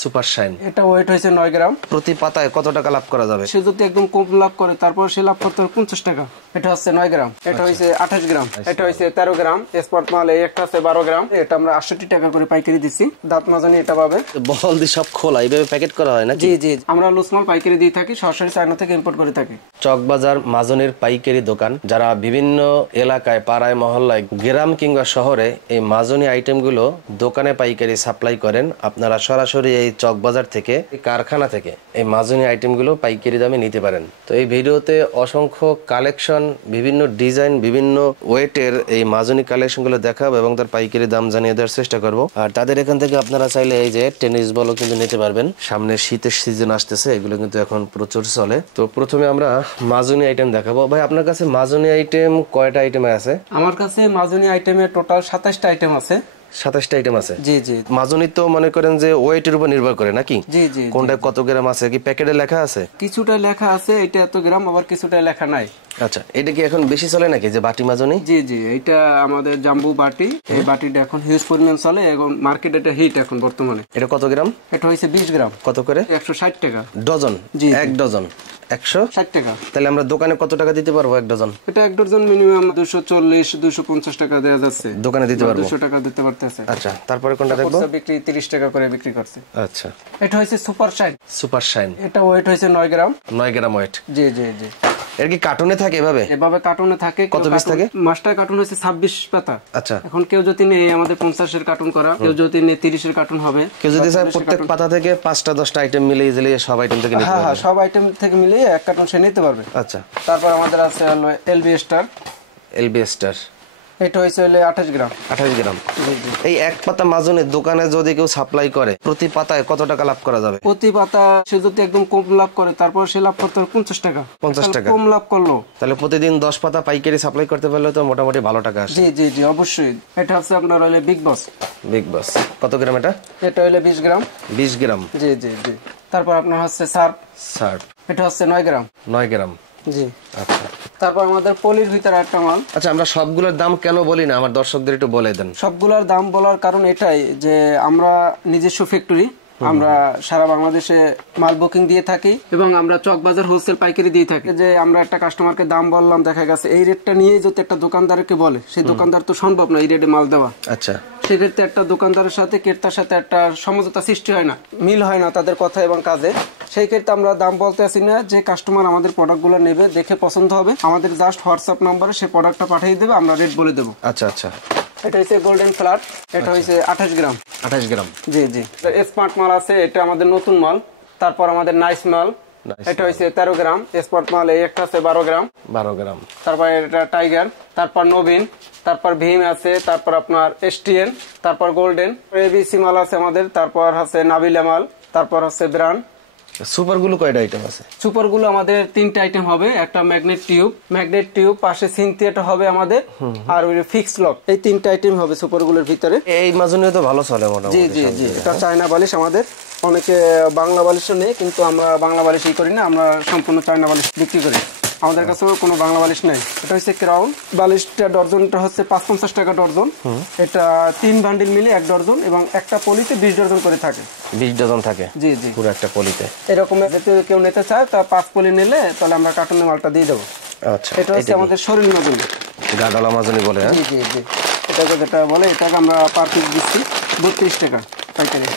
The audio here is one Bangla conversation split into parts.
Super shine. এটা ওয়েট হয়েছে 9 গ্রাম। প্রতি পাতায় কত টাকা লাভ করা যাবে? সে যদি একদম কম লাভ করে তারপর সে লাভ করতে হবে 50 টাকা। এটা হচ্ছে 9 গ্রাম। এটা হয়েছে 28 গ্রাম। এটা হয়েছে 13 গ্রাম। স্পট মাল এই একটা আছে 12 গ্রাম। এটা আমরা 68 টাকা করে পাইকারি দিচ্ছি। দাঁত মাজানি এটা পাবে। বল দিয়ে সব খোলা এইভাবে প্যাকেট করা হয় না? জি জি, আমরা লুজ মাল পাইকারি দিয়ে থাকি, সরাসরি চায়না থেকে ইম্পোর্ট করে থাকি। চকবাজার মাজনির পাইকারি দোকান। যারা বিভিন্ন এলাকায়, পাড়ায়, মহল্লায়, গ্রাম কিংবা শহরে এই মাজনি আইটেমগুলো দোকানে পাইকারি সাপ্লাই করেন, আপনারা সরাসরি এই চকবাজার থেকে, এই কারখানা থেকে এই মাজনি আইটেমগুলো পাইকারি দামে নিতে পারেন। তো এই ভিডিওতে অসংখ্য কালেকশন, বিভিন্ন ডিজাইন, বিভিন্ন ওয়েটের এই মাজনি কালেকশনগুলো দেখাবো এবং তার পাইকারি দাম জানিয়ে দেওয়ার চেষ্টা করব। আর তাদের এখান থেকে আপনারা চাইলে এই যে টেনিস বলও কিন্তু নিতে পারবেন। সামনে শীতের সিজন আসতেছে, এগুলো কিন্তু এখন প্রচুর চলে। তো প্রথমে আমরা মাজনি আইটেম দেখাবো। ভাই, আপনার কাছে মাজনি আইটেম কয়টা আইটেম আছে? আমার কাছে মাজনি আইটেমে টোটাল 27টা আইটেম আছে। 27টা আইটেম আছে? জি জি। মাজনি তো মনে করেন যে ওয়েটের উপর নির্ভর করে নাকি? জি জি। কোনটা কত গ্রাম আছে কি প্যাকেটে লেখা আছে? কিছুটা লেখা আছে এটা এত গ্রাম, আবার কিছুটা লেখা নাই। আচ্ছা, এটা কি এখন বেশি চলে নাকি যে বাটি মাজনি? জি জি, এটা আমাদের জাম্বু বাটি। এই বাটিটা এখন হিউজ পরিমাণ চলে এবং মার্কেটে এটা হিট এখন বর্তমানে। এটা কত গ্রাম? এটা হইছে 20 গ্রাম। কত করে? 160 টাকা ডজন? জি, এক ডজন 160 টাকা। তাহলে আমরা দোকানে কত টাকা দিতে পারবো এক ডজন? এটা এক ডজন মিনিমাম 240 250 টাকা দেওয়া যাচ্ছে। দোকানে দিতে পারবো? 200 টাকা দিতে পারতেছে। আচ্ছা, তারপরে কোনটা দেখবো? বিক্রি 30 টাকা করে বিক্রি করছে। আচ্ছা, এটা হইছে সুপার শাইন। Super shine. এটা ওয়েট হইছে 9 গ্রাম। 9 গ্রাম ওয়েট? জি জি জি। এর কি কার্টুনে থাকে এভাবে? এভাবে কার্টুনে থাকে। কত পিস থাকে? মাস্টার কার্টুন হচ্ছে 26 পাতা। আচ্ছা, এখন কেউ যদি নেই আমাদের 50 এর কার্টুন করা, কেউ যদি নেই 30 এর কার্টুন হবে। কেউ যদি চায় প্রত্যেক পাতা থেকে 5টা 10টা আইটেম মিলিয়ে দিলে সব আইটেম থেকে নিতে পারবে? হ্যাঁ, সব আইটেম থেকে মিলিয়ে এক কার্টুন সে নিতে পারবে। আচ্ছা, তারপর আমাদের আছে হলো এলবি স্টার। এলবি স্টার, এটা হইছে হলো 28 গ্রাম। 28 গ্রাম। জি জি। এই এক পাতা মাজনের দোকানে যদি কেউ সাপ্লাই করে প্রতি পাতায় কত টাকা লাভ করা যাবে? প্রতি পাতা সে যদি একদম কম লাভ করে তারপর সে লাভ করতে হবে 50 টাকা। 50 টাকা কম লাভ করলো। তাহলে প্রতিদিন 10 পাতা পাইকারি সাপ্লাই করতে পারলে তো মোটামুটি ভালো টাকা আসে। জি জি জি, অবশ্যই। এটা হচ্ছে আপনার হলো বিগ বস। বিগ বস কত গ্রাম এটা? এটা হলো 20 গ্রাম। 20 গ্রাম? জি জি জি। তারপর আপনার হচ্ছে সার্ফ। সার্ফ, এটা হচ্ছে 9 গ্রাম। 9 গ্রাম। জি। আচ্ছা, তারপর আমাদের পলির ভিতরে একটা মাল। আচ্ছা, আমরা সবগুলোর দাম কেন বলি না, আমার দর্শকদের একটু বলে দেন। সবগুলোর দাম বলার কারণ এটাই যে আমরা নিজস্ব ফ্যাক্টরি, আমরা সারা বাংলাদেশে মাল বুকিং দিয়ে থাকি এবং আমরা চকবাজার হোলসেল পাইকারি দিয়ে থাকি। যে আমরা একটা কাস্টমারকে দাম বললাম, দেখা গেছে এই রেটটা নিয়ে যদি একটা দোকানদারকে বলে, সেই দোকানদার তো সম্ভব না এই রেটে মাল দেওয়া। আচ্ছা, সেক্ষেত্রে একটা দোকানদারের সাথে ক্রেতার সাথে একটা সমঝোতা সৃষ্টি হয় না, মিল হয় না তাদের কথা এবং কাজে। সেই ক্ষেত্রে আমরা দাম বলতে আসি না। যে কাস্টমার আমাদের প্রোডাক্টগুলো নেবে, দেখে পছন্দ হবে, আমাদের জাস্ট হোয়াটসঅ্যাপ নম্বরে সে প্রোডাক্টটা পাঠিয়ে দেবে, আমরা রেট বলে দেবো। আচ্ছা আচ্ছা। এটা হচ্ছে গোল্ডেন ফ্ল্যাট। এটা হচ্ছে 28 গ্রাম। 28 গ্রাম? জি জি। স্মার্ট মাল আছে, এটা আমাদের নতুন মাল। তারপর আমাদের নাইস মাল, এটা হচ্ছে 13 গ্রাম। স্পট মাল এই একটা আছে 12 গ্রাম। 12 গ্রাম। তারপর এটা টাইগার, তারপর নবীন, তারপর ভীম আছে, তারপর আপনার এসটিএন, তারপর গোল্ডেন, এবিসি মাল আছে আমাদের, তারপর আছে নাবিলা মাল, তারপর হচ্ছে ব্রান্ড। সুপার গুলো কয়টা আইটেম আছে? সুপার গুলো আমাদের 3টা আইটেম হবে। একটা ম্যাগনেট টিউব, পাশে সিনথিয়াটা হবে আমাদের, আর ওই ফিক্স লক। এই 3টা আইটেম হবে সুপার গুলোর ভিতরে। এই মাজনি তো ভালো চলে মোটামুটি। জি জি জি। এটা চায়না বালিশ আমাদের। অনেকে বাংলা বালিশও নেই, কিন্তু আমরা বাংলা বালিশই করি না, আমরা সম্পূর্ণ চায়না বালিশ বিক্রি করি। আমাদের কাছে কোনো বাংলা বালিশ নেই। এটা হচ্ছে ক্রাউন বালিশটা, ডর্জনটা হচ্ছে 550 টাকা ডর্জন। এটা 3 বান্ডিল মিলে 1 ডর্জন এবং একটা পলিতে 20 ডর্জন করে থাকে। 20 ডজন থাকে? জি জি। পুরো একটা পলিতে এরকম যদি কেউ নিতে চায় তা 5 পলি নিলে তাহলে আমরা কার্টুনের মালটা দিয়ে দেবো। আচ্ছা, এটা হচ্ছে আমাদের শরীর মাজনি, গাডলা মাজনি বলে। জি জি জি। এটাকে যেটা বলে, এটাকে আমরা পার পিস দিচ্ছি 32 টাকা পাইকারি।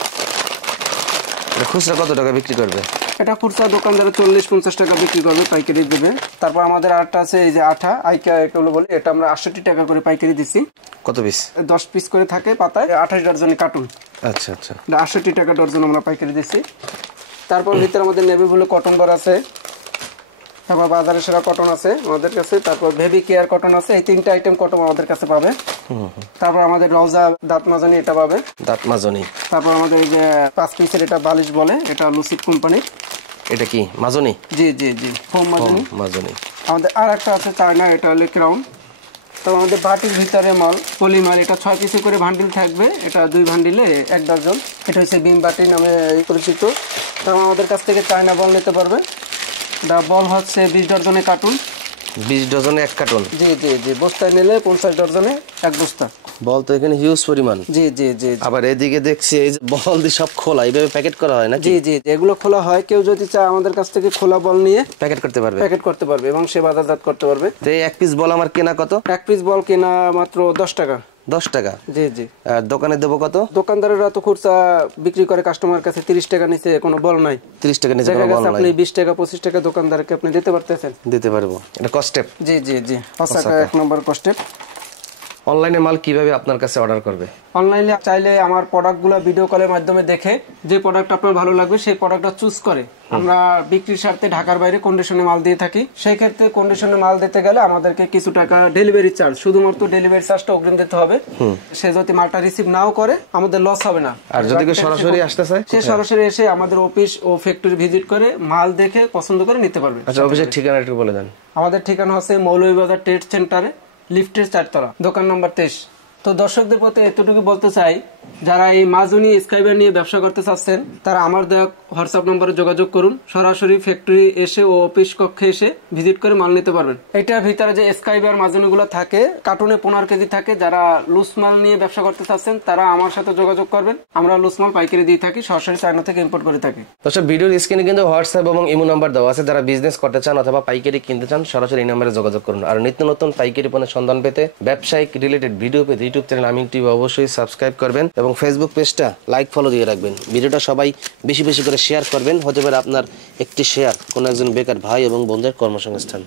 খুচরা কত টাকা বিক্রি করবে? এটা খুচরা দোকানদারে 40-50 টাকা বিক্রি করবে, পাইকারি দেবে। তারপর আমাদের আরেকটা আছে এই যে আঠা, আইকা এগুলো বলে, এটা আমরা 68 টাকা করে পাইকারি দিচ্ছি। কত পিস? 10 পিস করে থাকে পাতায়, 28 ডজনের কার্টুন। আচ্ছা আচ্ছা। 68 টাকা ডজন আমরা পাইকারি দিচ্ছি। তারপর ভিতরে আমাদের নেভি ব্লু কটন বার আছে, তারপর বাজারে সেরা কটন আছে আমাদের কাছে, তারপর বেবি কেয়ার কটন আছে। এই 3টা আইটেম কটন আমাদের কাছে পাবে। তারপর আমাদের রওজা দাঁত মাজনি, এটা পাবে দাঁত মাজনি। তারপর আমাদের এই যে 5 পিসের এটা বালিশ বলে, এটা লুসিড কোম্পানির। এটা কি মাজনি? জি জি জি, ফোম মাজনি। আমাদের আর একটা আছে চায়না, এটা হলো ক্রাউন। তো আমাদের বাটির ভিতরে মাল পলিমার, এটা 6 পিসে করে ভান্ডিল থাকবে, এটা 2 ভান্ডিলে 1 ডজন। এটা হচ্ছে বিম বাটি নামে পরিচিত। তো আমাদের কাছ থেকে চায়না বল নিতে পারবে। বল হচ্ছে 20 ডজনের কার্টুন। 20 ডজনে 1 কার্টন। জি জি জি, বস্তায় নিলে 50 ডজনে 1 বস্তা। বল তো এখানে হিউজ পরিমাণ। জি জি জি। আবার এদিকে দেখছি এই যে বল দিয়ে সব খোলা, এইভাবে প্যাকেট করা হয় নাকি? জি জি, এগুলো খোলা হয়, কেউ যদি চায় আমাদের কাছ থেকে খোলা বল নিয়ে প্যাকেট করতে পারবে। প্যাকেট করতে পারবে এবং সে বাজারজাত করতে পারবে। তো এই 1 পিস বল আমার কেনা কত? 1 পিস বল কেনা মাত্র 10 টাকা। 10 টাকা? জি জি। আর দোকানে দেবো কত? দোকানদারেরা তো খুচরা বিক্রি করে কাস্টমার কাছে 30 টাকা নিচে কোনো বল নাই। 30 টাকা নিচে কোনো বল নাই। আপনি 20 টাকা 25 টাকা দোকানদারকে আপনি দিতে পারতেছেন। দিতে পারবো, এটা কস্টেপ। জি জি জি, ওসাকা 1 নম্বর কস্টেপ। অনলাইনে মাল কিভাবে আপনার কাছে অর্ডার করবে? অনলাইনে চাইলে আমার প্রোডাক্টগুলো ভিডিও কলের মাধ্যমে দেখে যে প্রোডাক্ট আপনার ভালো লাগবে সেই প্রোডাক্টটা চুজ করে আমরা বিক্রির স্বার্থে ঢাকার বাইরে কন্ডিশনে মাল দিয়ে থাকি। সেই ক্ষেত্রে কন্ডিশনে মাল দিতে গেলে আমাদেরকে কিছু টাকা ডেলিভারি চার্জ, শুধুমাত্র ডেলিভারি চার্জটা অগ্রিম দিতে হবে। সে যদি মালটা রিসিভ নাও করে আমাদের লস হবে না। আর যদি কেউ সরাসরি আসতে চায়, সে সরাসরি এসে আমাদের অফিস ও ফ্যাক্টরি ভিজিট করে মাল দেখে পছন্দ করে নিতে পারবে। আচ্ছা, অফিসের ঠিকানা একটু বলে দেন। আমাদের ঠিকানা হচ্ছে মৌলভীবাজার ট্রেড সেন্টারে, লিফটের 4 তলা, দোকান নম্বর 23। তো দর্শকদের প্রতি এতটুকু বলতে চাই, যারা এই মাজুনি স্কাইবার নিয়ে ব্যবসা করতে চাচ্ছেন তারা আমার দেওয়া হোয়াটসঅ্যাপ নম্বরে যোগাযোগ করুন। সরাসরি ফ্যাক্টরি এসে ও অফিস কক্ষে এসে ভিজিট করে মাল নিতে পারবেন। এটার ভিতরে যে স্কাইবার মাজুনিগুলো থাকে কার্টুনে 15 কেজি থাকে। যারা লুজ মাল নিয়ে ব্যবসা করতে চাচ্ছেন তারা আমার সাথে যোগাযোগ করবেন। আমরা লুজ মাল পাইকারি দিয়ে থাকি, সরাসরি চায়না থেকে ইম্পোর্ট করে থাকি। দর্শক, ভিডিওর স্ক্রিনে কিন্তু হোয়াটসঅ্যাপ এবং ইমো নাম্বার দেওয়া আছে। যারা বিজনেস করতে চান অথবা পাইকারি কিনতে চান সরাসরি এই নম্বরে যোগাযোগ করুন। আর নিত্য নতুন পাইকারি পণ্যের সন্ধান পেতে, ব্যবসায়িক রিলেটেড ভিডিও পেতে ইউটিউব চ্যানেল আমিন টিভি অবশ্যই সাবস্ক্রাইব করবেন এবং ফেসবুক পেজটা লাইক ফলো দিয়ে রাখবেন। ভিডিওটা সবাই বেশি বেশি করে শেয়ার করবেন। হতে পারে আপনার একটি শেয়ার কোনো একজন বেকার ভাই এবং বোনদের কর্মসংস্থান।